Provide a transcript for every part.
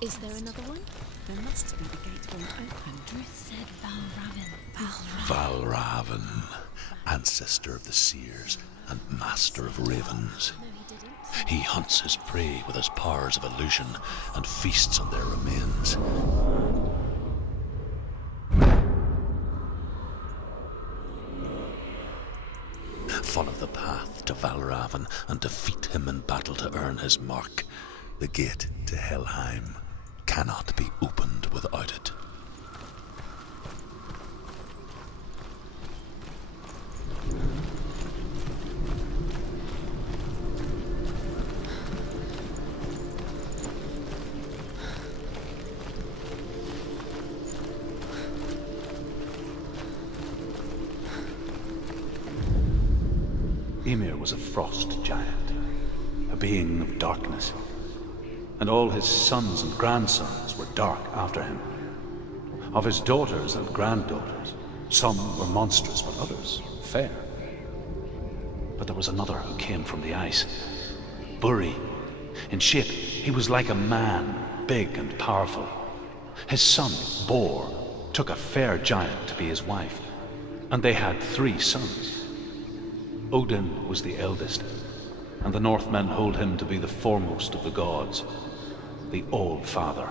Is there another one? There must be. The gate won't open. Druth said Valravn. Valravn, ancestor of the seers and master of ravens. No, he didn't. He hunts his prey with his powers of illusion and feasts on their remains. Follow the path to Valravn and defeat him in battle to earn his mark. The gate to Helheim cannot be opened without it. Ymir was a frost giant, a being of darkness, and all his sons and grandsons were dark after him. Of his daughters and granddaughters, some were monstrous, but others fair. But there was another who came from the ice, Buri. In shape, he was like a man, big and powerful. His son, Bor, took a fair giant to be his wife, and they had 3 sons. Odin was the eldest, and the Northmen hold him to be the foremost of the gods, the All-Father.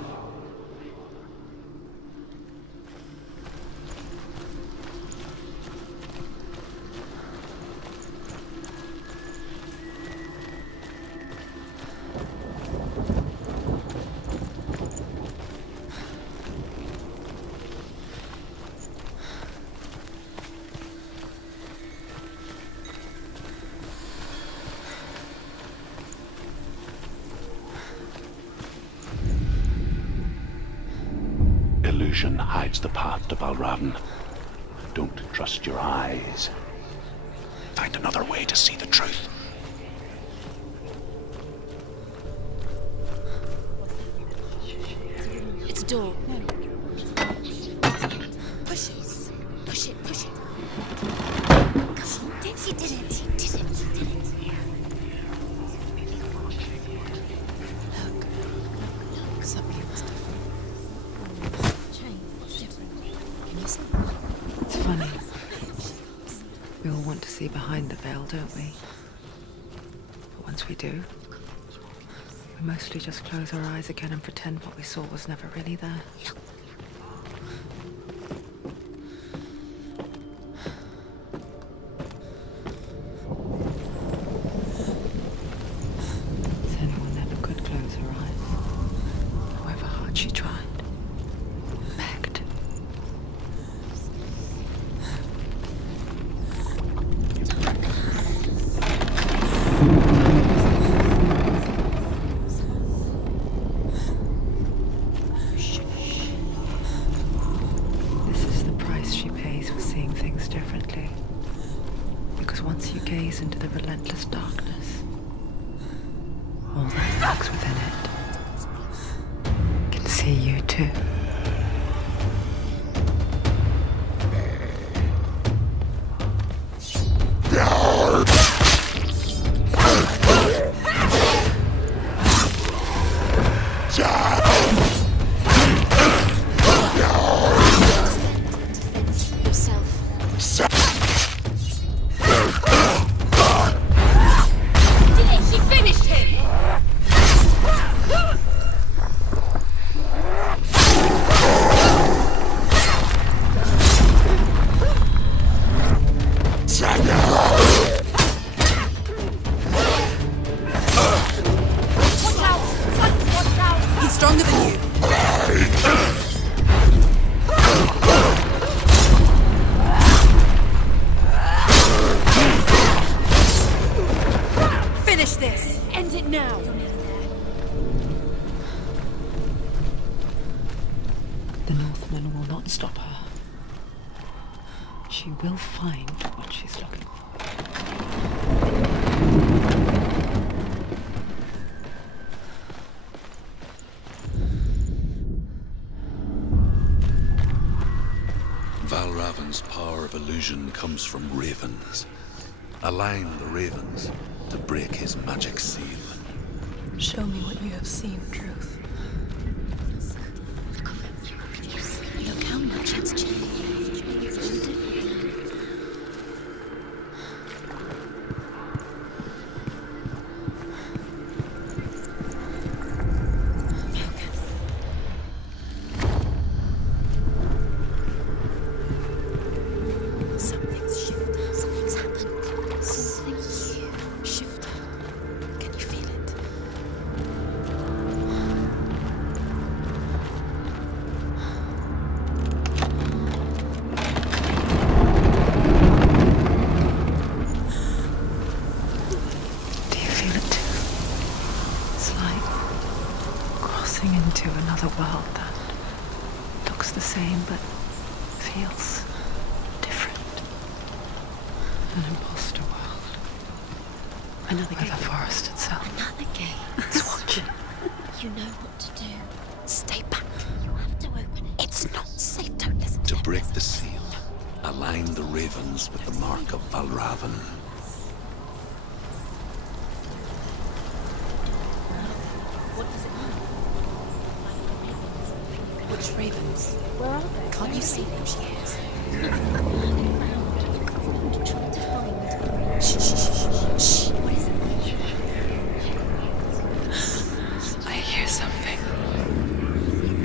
Illusion hides the path to Valravn. Don't trust your eyes. Find another way to see the truth. It's a door. Push it. Push it. Push it. Come on. She did it. She did it. She did it. Look. Something was different. Change. Different. Can you see? It's funny. We all want to see behind the veil, don't we? But once we do, we mostly just close our eyes again and pretend what we saw was never really there. Senua never could close her eyes, however hard she tried. Begged. This is the price she pays for seeing things differently. Because once you gaze into the relentless darkness, all that lurks within it can see you too. She finished him! Watch out! Watch out! He's stronger than you. Finish this! End it now! The Northmen will not stop her. She will find what she's looking for. Valravn's power of illusion comes from ravens. Align the ravens to break his magic seal. Show me what you have seen, Truth. crossing into another world that looks the same but feels different. An imposter world. Another Where gate. the forest itself Another gate. is watching. You know what to do. Stay back. You have to open it. It's not safe. Don't listen to To him. break the seal, align the ravens with the mark of Valravan. What does it mean? Which ravens? Where are they? Can't you see them? She is. Trying to find. Shh, shh, shh, shh. What is it? I hear something.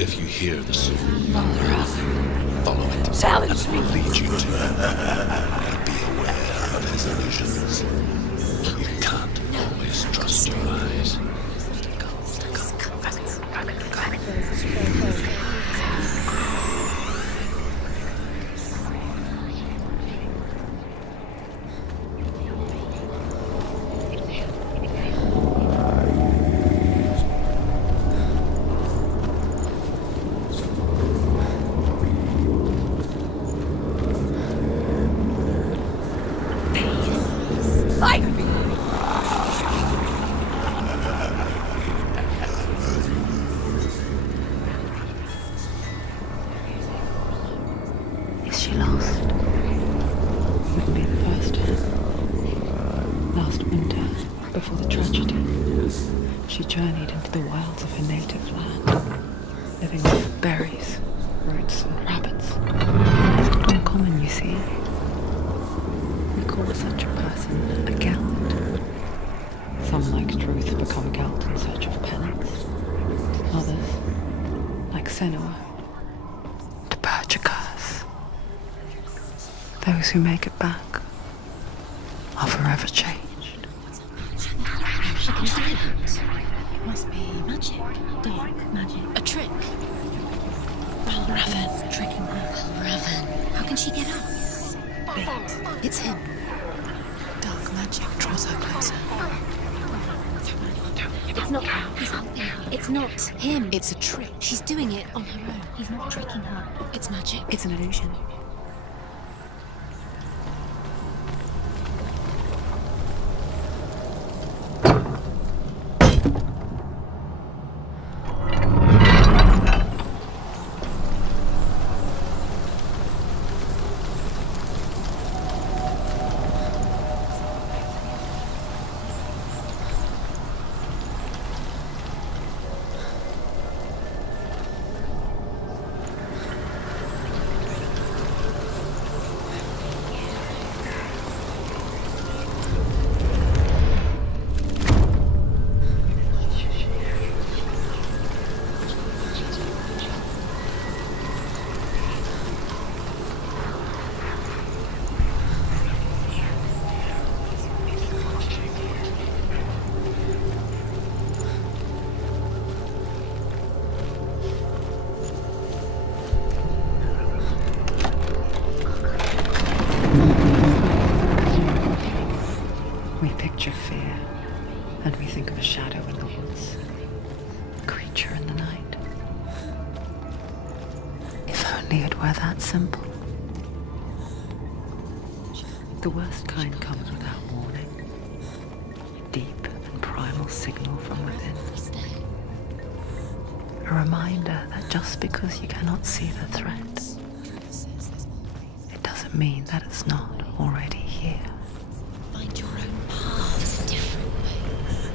If you hear the soul, Valravan. follow it. Challenge and it will lead you to him. But be aware of his illusions. You can't always trust your eyes. Is she lost? Wouldn't be the first time. Last winter, before the tragedy, she journeyed into the wilds of her native land, living with berries, roots, and rabbits. Not uncommon, you see. We call such a person a Gelt. Some, like Truth, become Gelt in search of penance. Others, like Senua, to purge a curse. Those who make it back are forever changed. She can feel it. Must be magic. Dark magic. A trick. Valravan tricking her. Valravan. How can she get out? Wait. It's him. Dark magic draws her closer. It's not him. He's helping her. It's not him. It's a trick. She's doing it on her own. He's not tricking her. It's magic. It's an illusion. We picture fear, and we think of a shadow in the woods, a creature in the night. If only it were that simple. The worst kind comes without warning. A deep and primal signal from within. A reminder that just because you cannot see the threat, it doesn't mean that it's not already here. Find your own path a different way.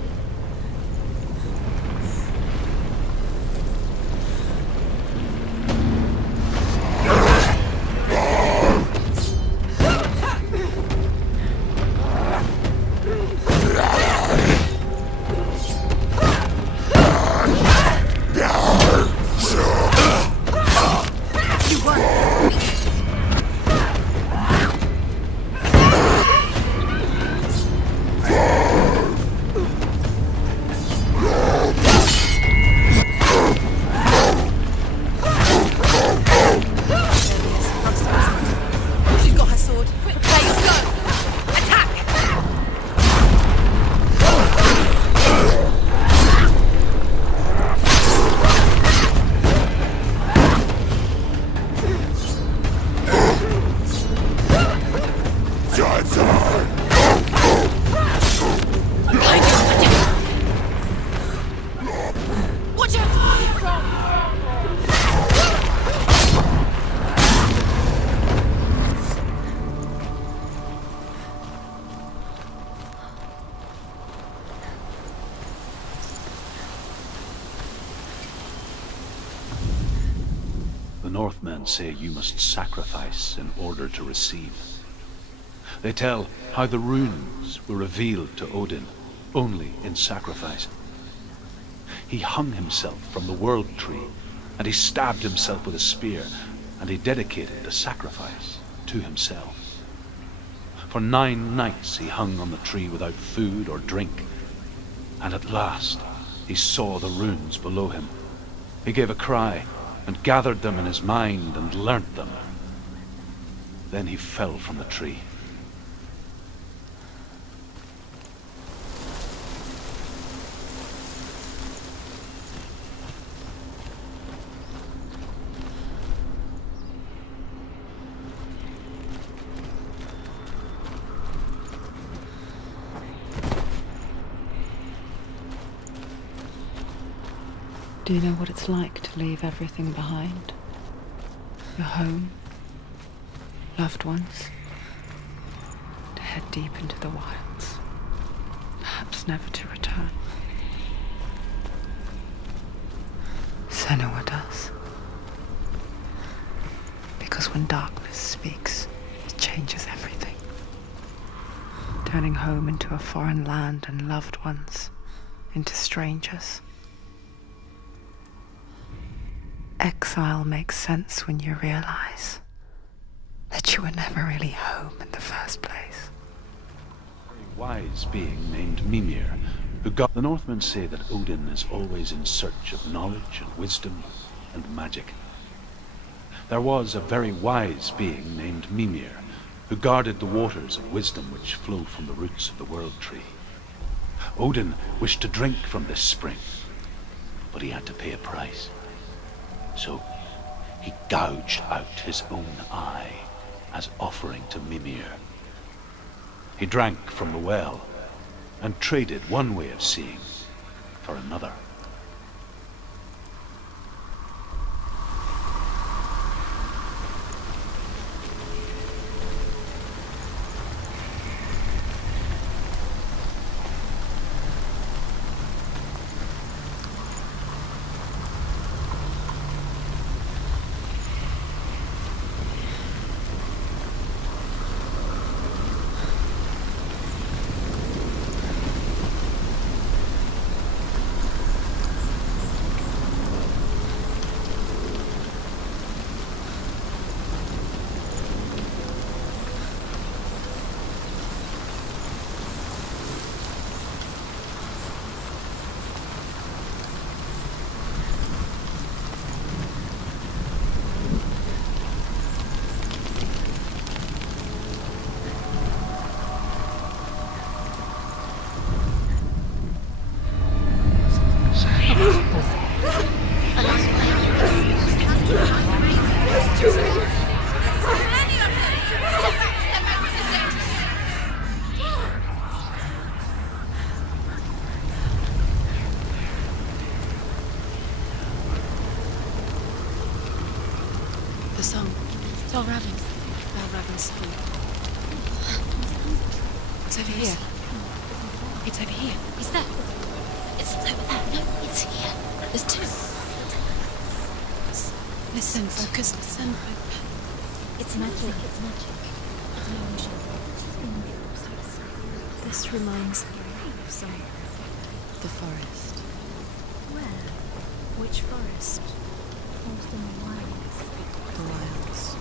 The Northmen say you must sacrifice in order to receive. They tell how the runes were revealed to Odin only in sacrifice. He hung himself from the world tree, and he stabbed himself with a spear, and he dedicated the sacrifice to himself. For 9 nights he hung on the tree without food or drink, and at last he saw the runes below him. He gave a cry, and gathered them in his mind and learnt them. Then he fell from the tree. Do you know what it's like to leave everything behind? Your home, loved ones, to head deep into the wilds, perhaps never to return. Senua does. Because when darkness speaks, it changes everything, turning home into a foreign land and loved ones into strangers. Exile makes sense when you realize that you were never really home in the first place. A very wise being named Mimir, who got... The Northmen say that Odin is always in search of knowledge and wisdom and magic. There was a very wise being named Mimir, who guarded the waters of wisdom which flow from the roots of the world tree. Odin wished to drink from this spring, but he had to pay a price. So he gouged out his own eye as offering to Mimir. He drank from the well and traded one way of seeing for another. The song. Valravan's song. It's over here. It's over here. Is that? It's over there. No, it's here. There's 2. Listen, focus, listen. It's magic. It's magic. This reminds me of some... The forest. Where? Which forest? Forest in the wilds. The wilds.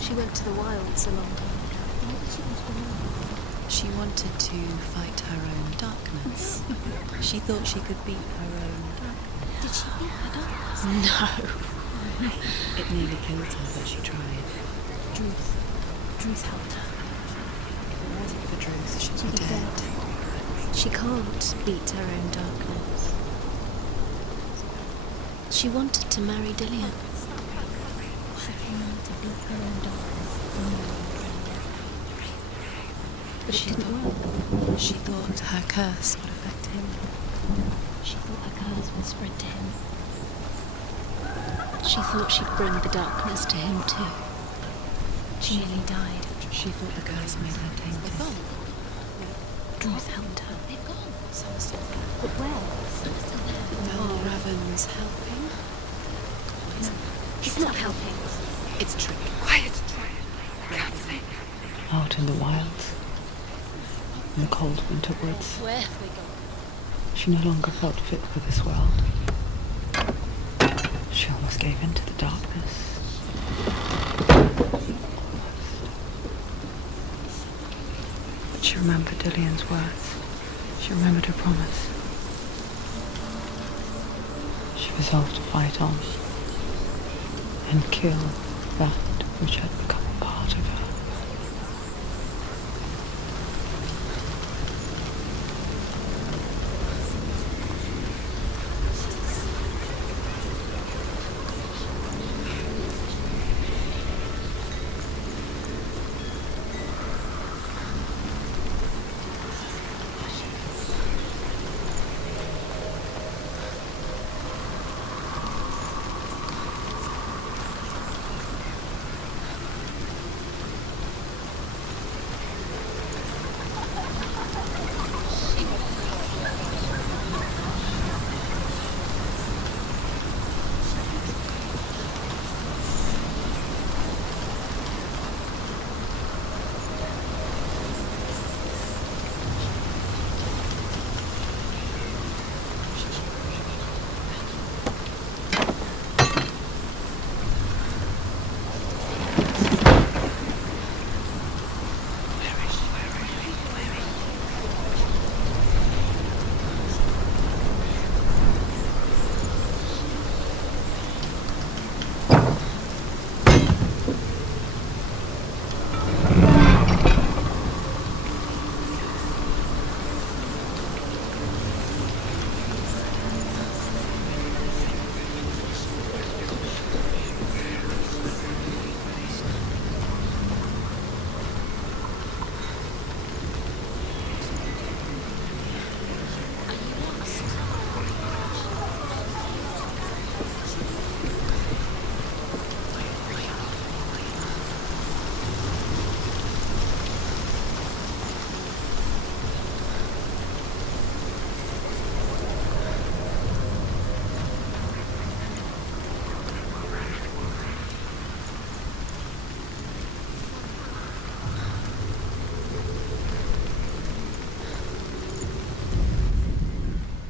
She went to the wilds a long time ago. Why did she go to the wilds? She wanted to fight her own darkness. She thought she could beat her own... Did she beat her darkness? No. It nearly killed her, but she tried. Druth helped her. If it wasn't for Druth, she'd be dead. She can't beat her own darkness. She wanted to marry Dillian. She came to beat her own darkness. But it didn't work. She thought her curse would affect him. She thought her curse would spread to him. She thought she'd bring the darkness to him too. She nearly died. She thought the curse made her tainted. Druth helped her. They've gone. Some are still there. But where? Some are still there. Valravan's helping? No, he's not helping. It's true. Quiet. Can't think. Out in the wilds. In the cold winter woods. Where have they gone? She no longer felt fit for this world. She almost gave in to the darkness. But she remembered Dillian's words. She remembered her promise. She resolved to fight on and kill that which had become a part of her.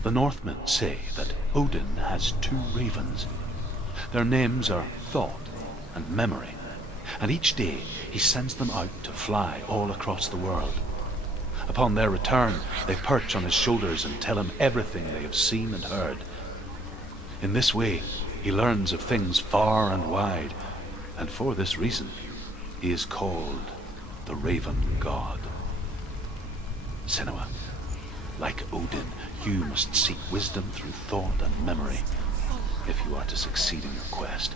The Northmen say that Odin has two ravens. Their names are Thought and Memory, and each day he sends them out to fly all across the world. Upon their return, they perch on his shoulders and tell him everything they have seen and heard. In this way, he learns of things far and wide, and for this reason, he is called the Raven God. Senua, like Odin, you must seek wisdom through thought and memory if you are to succeed in your quest.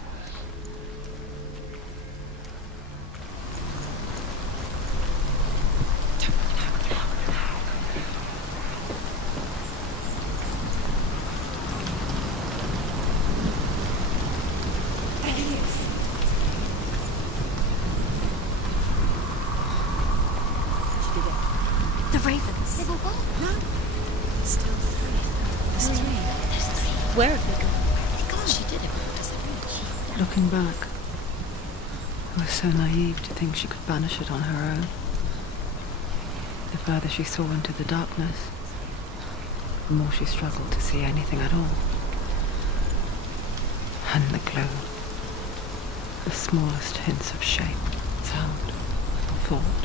The ravens. They've all gone. No. Still three. There's three. There's three. Where have they gone? They're gone. She did it. Looking back, I was so naive to think she could banish it on her own. The further she saw into the darkness, the more she struggled to see anything at all. And the glow, the smallest hints of shape, sound, or thought,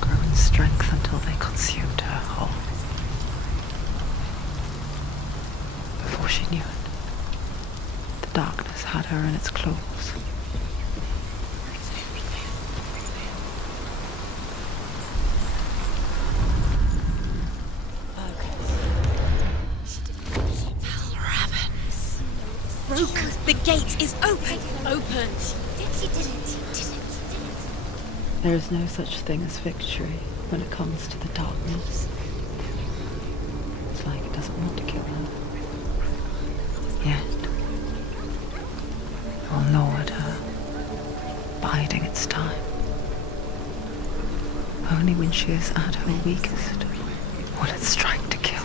grew in strength until they consumed her whole. Before she knew it, the darkness had her in its claws. The gate is open! Open! She did it! There is no such thing as victory when it comes to the darkness. It's like it doesn't want to kill her. biding its time. Only when she is at her weakest will it strike to kill.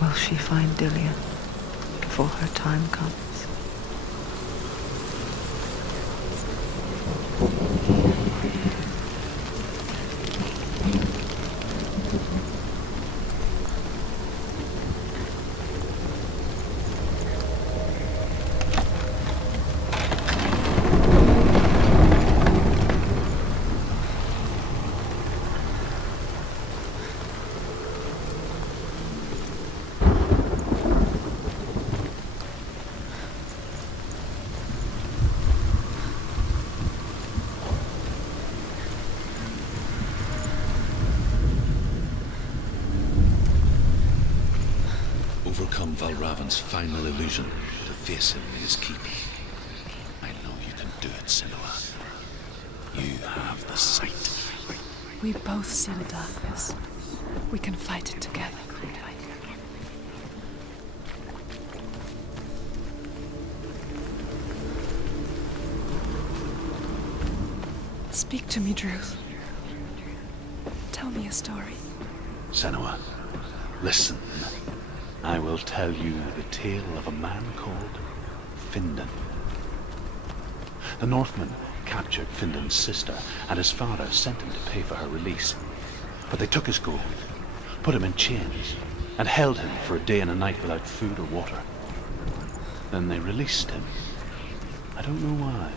Will she find Dillian before her time comes? Overcome Valravan's final illusion to face him in his keep. I know you can do it, Senua. You have the sight. We both see the darkness. We can fight it together. Speak to me, Druth. Tell me a story. Senua, listen. I will tell you the tale of a man called Findan. The Northmen captured Findan's sister, and his father sent him to pay for her release. But they took his gold, put him in chains, and held him for a day and a night without food or water. Then they released him. I don't know why.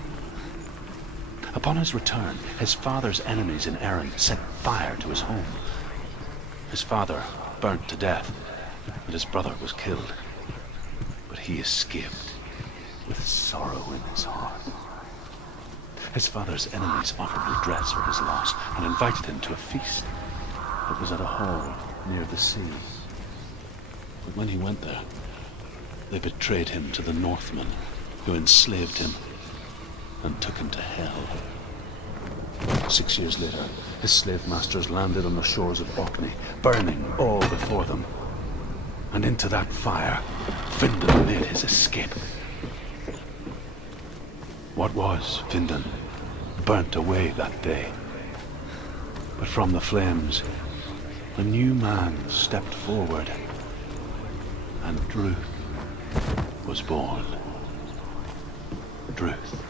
Upon his return, his father's enemies in Erin set fire to his home. His father burnt to death, and his brother was killed. But he escaped with sorrow in his heart. His father's enemies offered redress for his loss and invited him to a feast. It was at a hall near the sea. But when he went there, they betrayed him to the Northmen, who enslaved him and took him to hell. 6 years later, his slave masters landed on the shores of Orkney, burning all before them. And into that fire, Findan made his escape. What was Findan burnt away that day. But from the flames, a new man stepped forward, and Druth was born. Druth,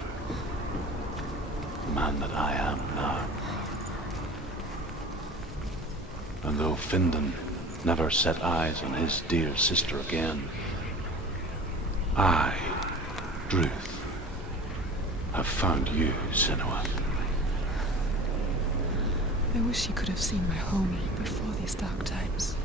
the man that I am now. And though Findan never set eyes on his dear sister again, I, Druth, have found you, Senua. I wish you could have seen my home before these dark times.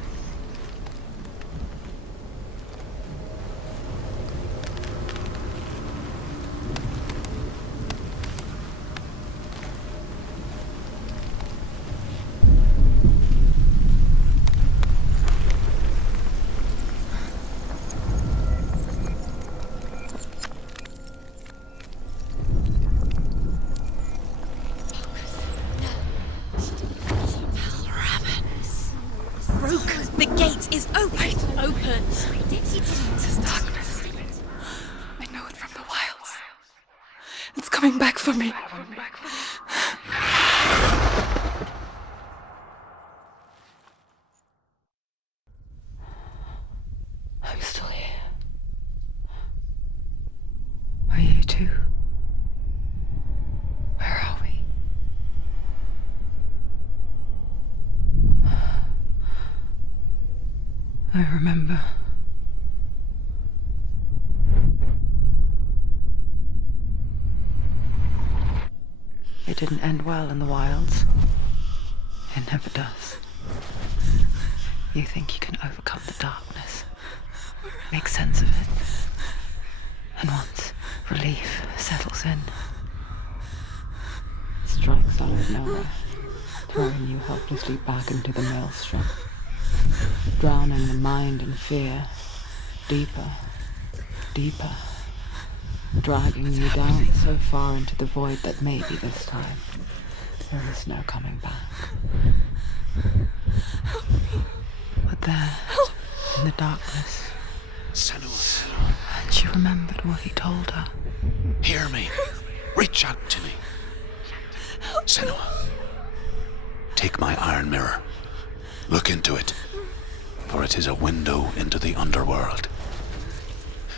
Coming back for me. I'm still here. Are you too? Where are we? I remember. It didn't end well in the wilds. It never does. You think you can overcome the darkness, make sense of it, and once relief settles in, it strikes out of nowhere, throwing you helplessly back into the maelstrom, drowning the mind in fear, deeper, deeper, dragging you down so far into the void that maybe this time there is no coming back. But there, in the darkness, Senua. She remembered what he told her. Hear me. Reach out to me. Senua, take my iron mirror. Look into it, for it is a window into the underworld.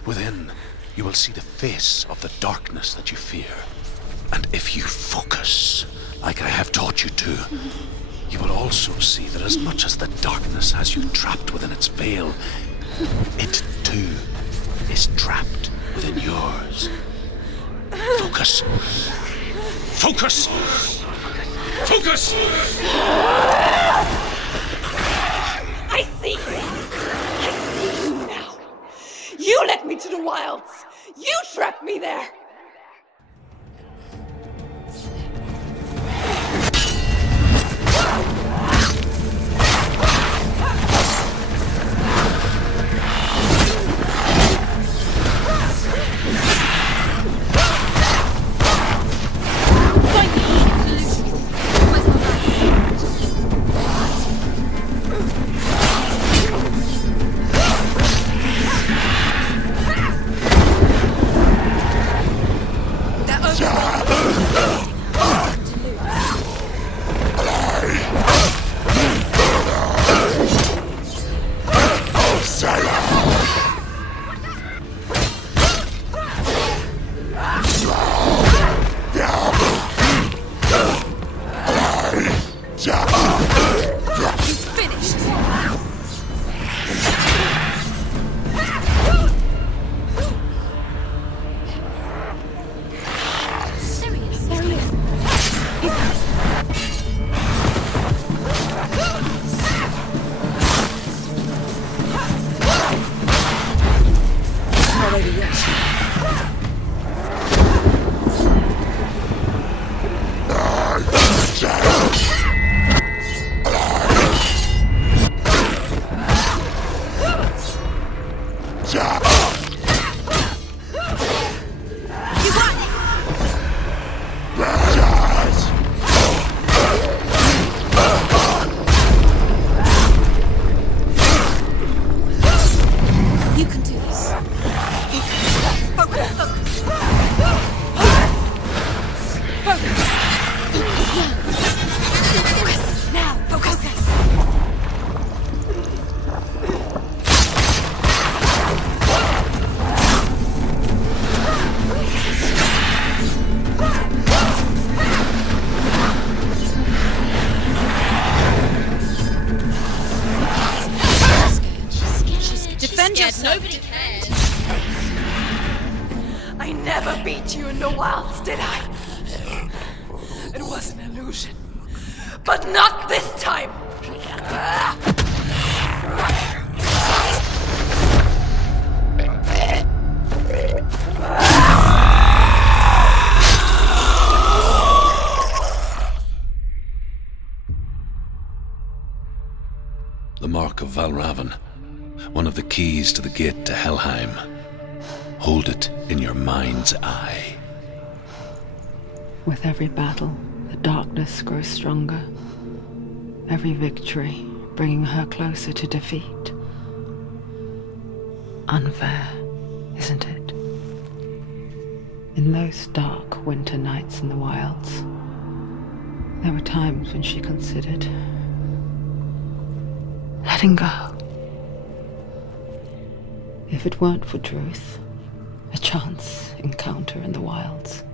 Within, you will see the face of the darkness that you fear. And if you focus, like I have taught you to, you will also see that as much as the darkness has you trapped within its veil, it too is trapped within yours. Focus. Focus! Focus! I see you! I see you now! You led me to the wilds! You trapped me there! Nobody cares. I never beat you in the wilds, did I? It was an illusion. But not this time! The Mark of Valravn, one of the keys to the gate to Helheim. Hold it in your mind's eye. With every battle, the darkness grows stronger. Every victory bringing her closer to defeat. Unfair, isn't it? In those dark winter nights in the wilds, there were times when she considered letting go. If it weren't for Druth, a chance encounter in the wilds,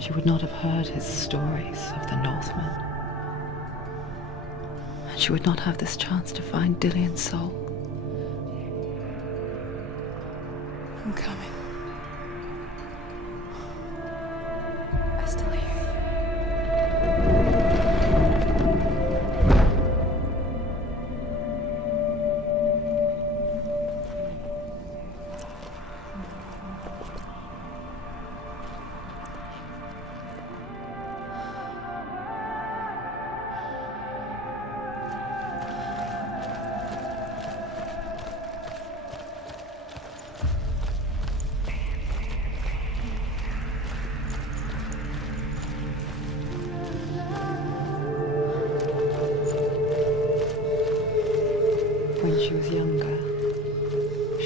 she would not have heard his stories of the Northmen. And she would not have this chance to find Dillion's soul. I'm coming. I still hear you.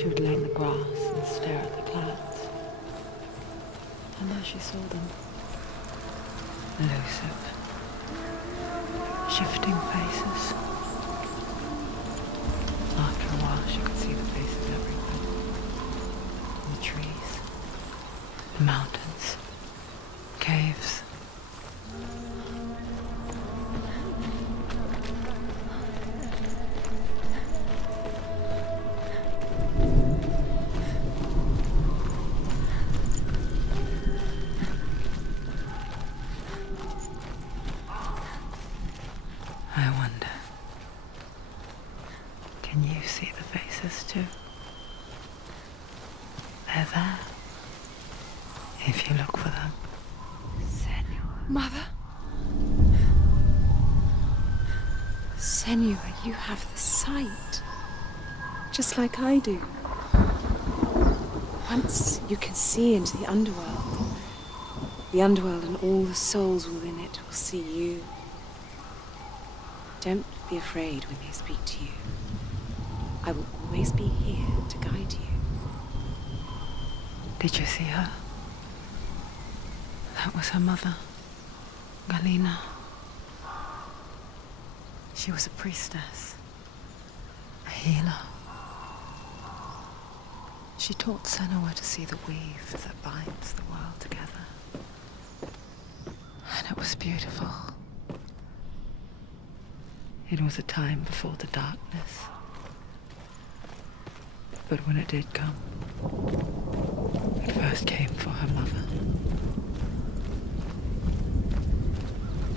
She would lay in the grass and stare at the clouds. And there she saw them. Elusive. Shifting faces. After a while she could see the faces everywhere. In the trees. The mountains. Caves. I wonder, can you see the faces too? They're there, if you look for them. Senua. Mother? Senua, you have the sight. Just like I do. Once you can see into the underworld. The underworld and all the souls within it will see you. Don't be afraid when they speak to you. I will always be here to guide you. Did you see her? That was her mother, Galina. She was a priestess, a healer. She taught Senua to see the weave that binds the world together. And it was beautiful. It was a time before the darkness. But when it did come, it first came for her mother.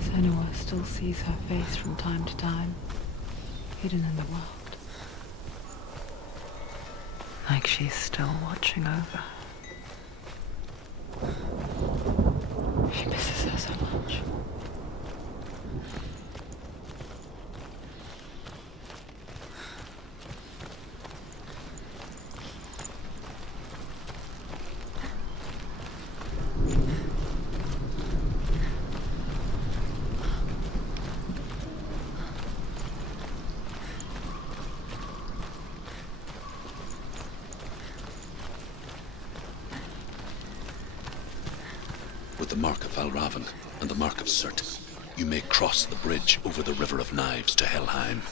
Senua still sees her face from time to time, hidden in the world. Like she's still watching over her. She misses her so much. With the mark of Valran and the mark of Surt, you may cross the bridge over the River of Knives to Helheim.